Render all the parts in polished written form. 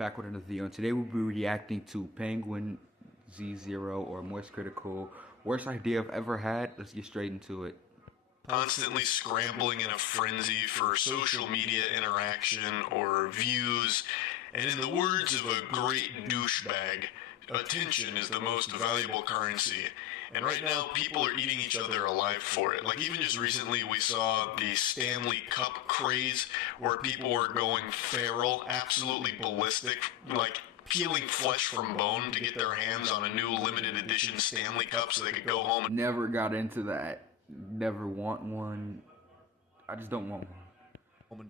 Back with another video, and today we'll be reacting to Penguinz0 or Moist Critical. Worst idea I've ever had. Let's get straight into it. Constantly scrambling in a frenzy for social media interaction or views, and in the words of a great douchebag, attention is the most valuable currency. And right now, people are eating each other alive for it. Like, even just recently, we saw the Stanley Cup craze, where people were going feral, absolutely ballistic, like peeling flesh from bone to get their hands on a new limited edition Stanley Cup so they could go home. Never got into that. Never want one. I just don't want one.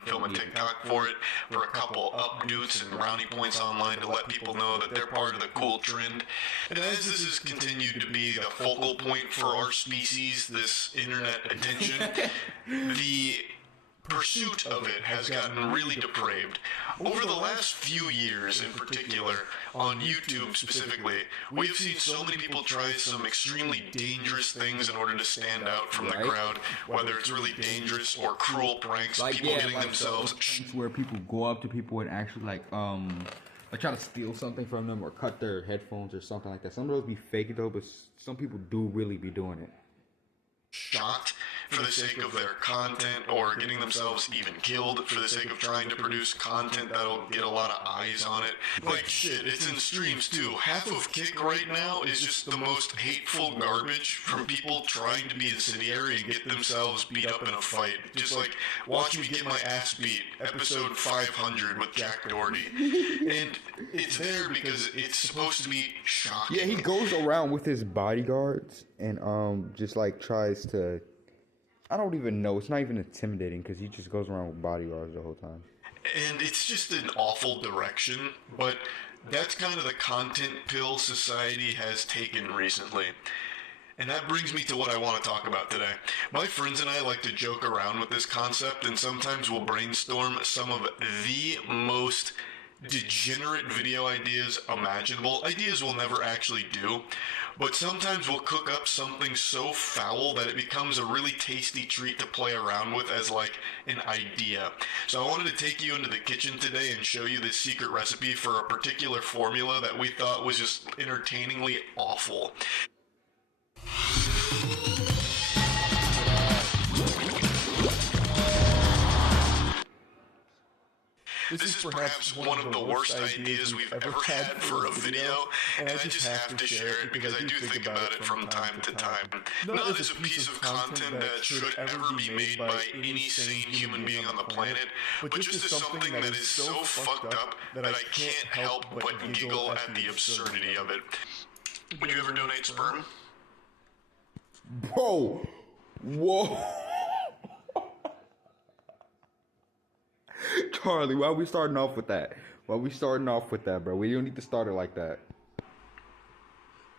Film a TikTok for it, for a couple updoots and brownie points online to let people know that they're part of the cool trend. And as this has continued to be the focal point for our species, this internet attention, the pursuit of it has gotten really depraved. Over the last few years in particular, on YouTube specifically, we have seen so many people try some extremely dangerous things in order to stand out from the crowd, whether it's really dangerous or cruel pranks, people getting themselves... Where people go up to people and actually like try to steal something from them or cut their headphones or something like that. Some of those be fake though, but some people do really be doing it. Shot for the sake of their content, or getting themselves even killed for the sake of trying to produce content that'll get a lot of eyes on it. Like, shit, it's in streams too. Half of Kick right now is just the most hateful garbage from people trying to be incendiary and get themselves beat up in a fight. Just like, watch me get my ass beat, episode 500 with Jack Doherty. And it's there because it's supposed to be shocking. Yeah, he goes around with his bodyguards and just like tries to, I don't even know, it's not even intimidating because he just goes around with bodyguards the whole time. And it's just an awful direction, but that's kind of the content pill society has taken recently. And that brings me to what I want to talk about today. My friends and I like to joke around with this concept, and sometimes we'll brainstorm some of the most degenerate video ideas imaginable, ideas we'll never actually do, but sometimes we'll cook up something so foul that it becomes a really tasty treat to play around with as like an idea. So I wanted to take you into the kitchen today and show you this secret recipe for a particular formula that we thought was just entertainingly awful. This is perhaps one of the worst ideas we've ever had for a video, and I just have to share it because I do think about it from time to time. Not as a piece of content that should ever be made by any sane human being on the planet, but just as something that is so fucked up that I can't help but giggle at the absurdity of it. Would you ever donate sperm? Bro, whoa. Charlie, why are we starting off with that? Why are we starting off with that, bro? We don't need to start it like that.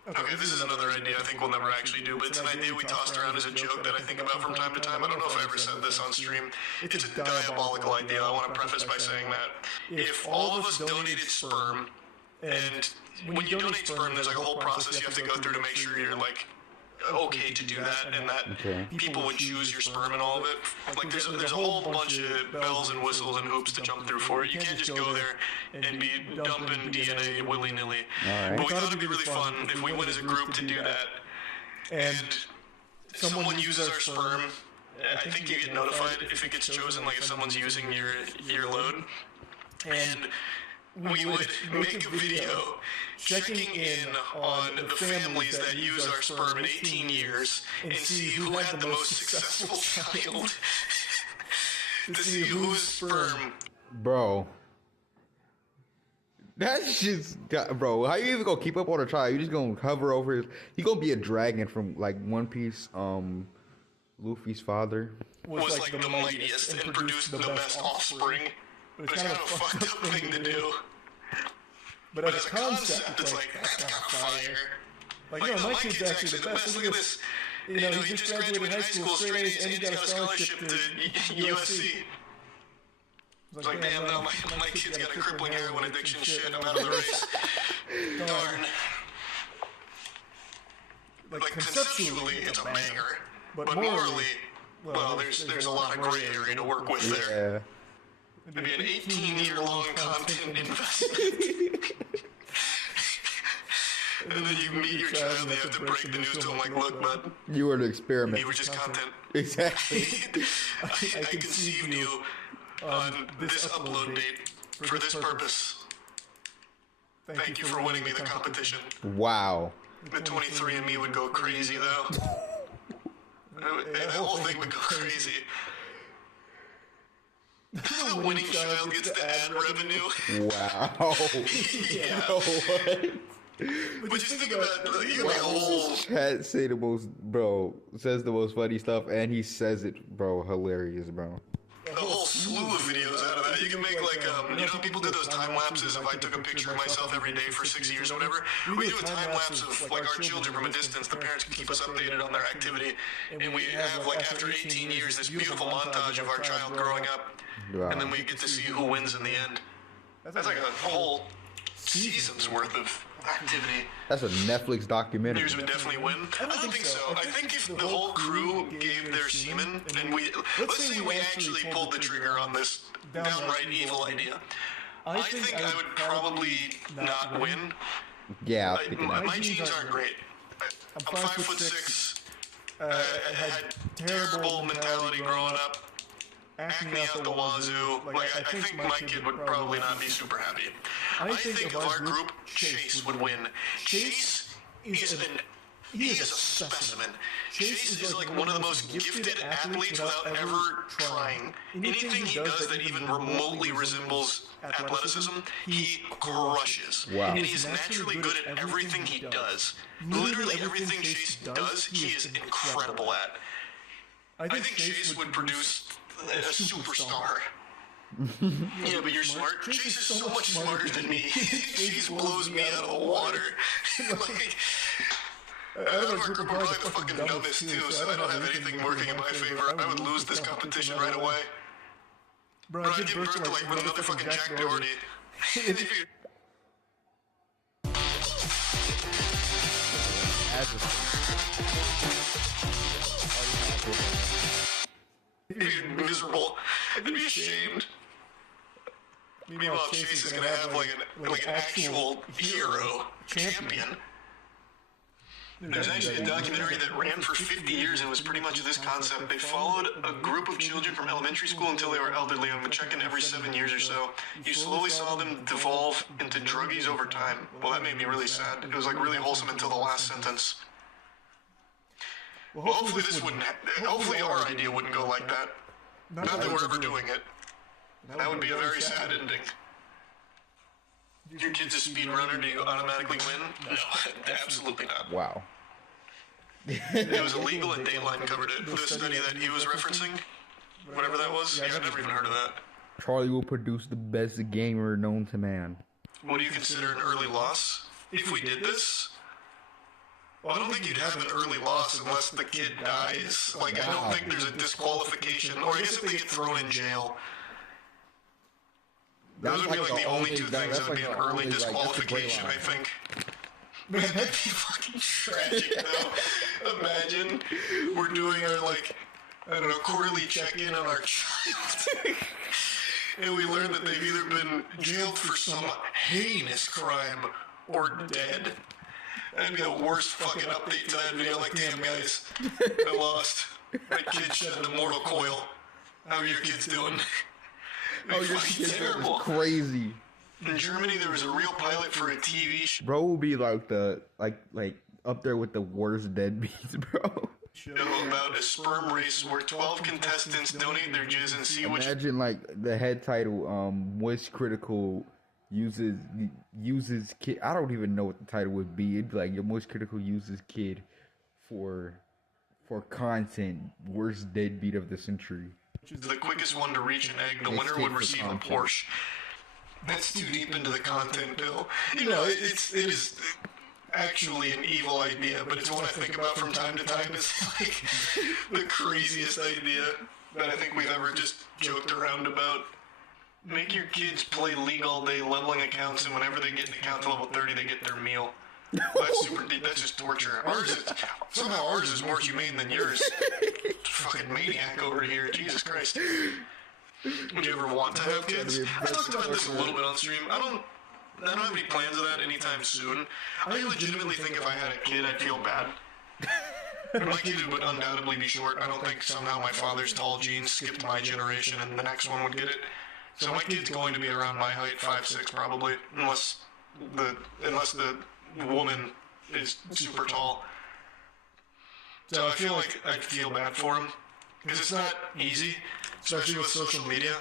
Okay, this is another idea I think we'll never actually do, but it's an idea we tossed around as a joke that I think about from time to time. I don't know if I ever said this on stream. It's a diabolical idea. I want to preface by saying that if all of us donated sperm, and when you donate sperm, there's like a whole process you have to go through to make sure you're like okay to do that, and that people would choose your sperm and all of it. Like there's a whole bunch of bells and whistles and hoops to jump through for it. You can't just go there and be dumping DNA willy-nilly. But we thought it'd be really fun if we went as a group to do that. And someone uses our sperm. I think you get notified if it gets chosen, like if someone's using your load. And we would make a video checking in on the families that use our sperm in 18 years and see who had the most successful child. To see whose sperm. Bro. That's just, bro, how you even gonna keep up on a child? You just gonna hover over his, he gonna be a dragon from like One Piece, Luffy's father. Was like the mightiest and produced the best offspring. But it's kind of a fucked up thing to do. But as a concept, it's like, that's kind of fire. Like, no, my kid's actually the best. Look at this. You know, he just graduated high school straight A's and he got a scholarship to USC. It's like, damn, no, my kid's got a crippling heroin addiction. Shit, I'm out of the race. Darn. Like, conceptually, it's a banger. But morally, well, there's a lot of gray area to work with there. Maybe an 18-year-long content investment. And then you meet your child and you have to break the news to them like, look, bud, You were an experiment. you were just content. Exactly. I conceived you on this upload date for this purpose. Thank you for winning me the competition. Wow. The 23andMe would go crazy, though. The whole thing would go crazy. The winning child gets the ad revenue. Wow. Yeah. What? But just think about you like a whole. Chat say the most, bro, says the most funny stuff, and he says it, bro, hilarious, bro. A whole slew of videos out of that. You can make like, you know, people do those time lapses. If I took a picture of myself every day for 6 years or whatever, we do a time lapse of like our children from a distance. The parents can keep us updated on their activity, and we have like after 18 years this beautiful montage of our child growing up, Wow. and then we get to see who wins in the end. That's like a whole season's worth of activity. That's a Netflix documentary. Yours would definitely win. I don't think so. I think if the whole crew gave their semen, and let's say we actually pulled the trigger on this downright evil idea, I think I would probably not win. Yeah, I think My genes aren't great. I'm 5'6". I had terrible mentality growing up. Acne out the wazoo. Like, I think my kid would probably not be super happy. I think of our group, Chase would win. Chase is he is a specimen. Chase is like one of the most gifted athletes without ever trying. Anything he does that even remotely resembles athleticism, he crushes. Wow. And he's naturally good at everything he does. Literally everything Chase does, he is incredible at. I think Chase would produce a superstar. Yeah, but you're smart. Chase is so much smarter than me. Chase blows me out of the water. Like, out of our group, I'm probably the fucking dumbest too, so I don't have anything working in my favor. I would lose this competition right away. Bro, I give birth to like another fucking Jack Doherty. I'd be miserable. I'd be ashamed. Meanwhile, Chase is gonna have like an actual hero, champion. There's actually a documentary that ran for 50 years and was pretty much this concept. They followed a group of children from elementary school until they were elderly and would check in every 7 years or so. You slowly saw them devolve into druggies over time. Well, that made me really sad. It was like really wholesome until the last sentence. Well, hopefully this wouldn't. Hopefully our idea wouldn't go like that. Not that we're ever doing it. That would be a very sad ending. Your kid's a speedrunner, do you automatically win? No, absolutely not. Wow. It was illegal and Dateline covered it. The study that he was referencing, whatever that was, yeah, I've never even heard of that. Charlie will produce the best gamer known to man. What do you consider an early loss? If we did this? Well, I don't think you'd have an early loss unless the kid dies. Like, I don't think there's a disqualification, or I guess if they get thrown in jail. Those would be like the only two things that would be an early disqualification, I think. Man, that'd be fucking tragic, though. Imagine we're doing our, like, I don't know, quarterly check-in on our child. And we learn that they've either been jailed for some heinous crime or dead. That'd be the worst fucking update to that video. Like, damn, guys, I lost. My kid shed the mortal coil. How are your kids doing? Oh, your kids are crazy. In Germany, there was a real pilot for a TV show. Bro will be like like up there with the worst deadbeats, bro. About a sperm race where 12 contestants donate their jizz and see which. Imagine like the head title, which critical uses kid. I don't even know what the title would be. It'd be like your most critical uses kid for content. Worst deadbeat of the century. The quickest one to reach an egg, the winner would receive a Porsche. That's too deep into the content, Bill. You know, it is actually an evil idea, but it's one I think about from time to time. It's like the craziest idea that I think we've ever just joked around about. Make your kids play League all day, leveling accounts, and whenever they get an account to level 30, they get their meal. That's super deep. That's just torture. Somehow ours is more humane than yours. Fucking maniac over here. Jesus Christ. Would you ever want to have kids? I talked about this a little bit on stream. I don't have any plans of that anytime soon. I legitimately think if I had a kid, I'd feel bad. My kid would undoubtedly be short. I don't think somehow my father's tall genes skipped my generation and the next one would get it. So my kid's going to be around my height, 5'6" probably, unless the woman is super tall. So I feel like I'd feel bad for him, because it's not easy, especially with social media.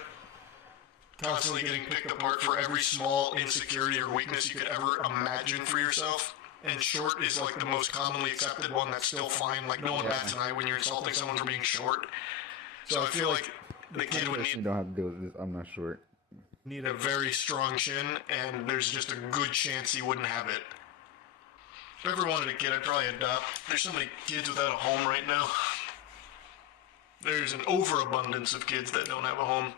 Constantly getting picked apart for every small insecurity or weakness you could ever imagine for yourself. And short is like the most commonly accepted one that's still fine. Like no one bats an eye when you're insulting someone for being short. So I feel like the kid would You don't have to deal with this. I'm not short. need a very strong chin, and there's just a good chance he wouldn't have it. If I ever wanted a kid, I'd probably adopt. There's so many kids without a home right now. There's an overabundance of kids that don't have a home.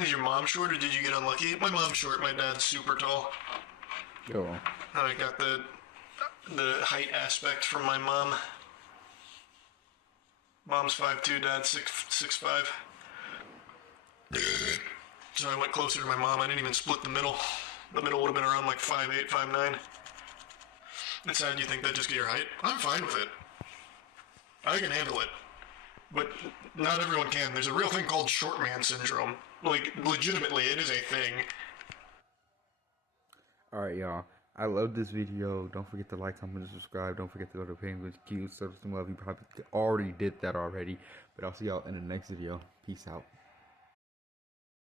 Is your mom short, or did you get unlucky? My mom's short, my dad's super tall. Yo. I got the height aspect from my mom. Mom's 5'2", dad's 6'5". So I went closer to my mom. I didn't even split the middle. The middle would have been around like 5'8", 5'9". It's sad you think that just get your height. I'm fine with it. I can handle it. But not everyone can. There's a real thing called short man syndrome. Like, legitimately, it is a thing. Alright, y'all. I love this video. Don't forget to like, comment, and subscribe. Don't forget to go to Penguinz0. Show some love. You probably already did that already. But I'll see y'all in the next video. Peace out.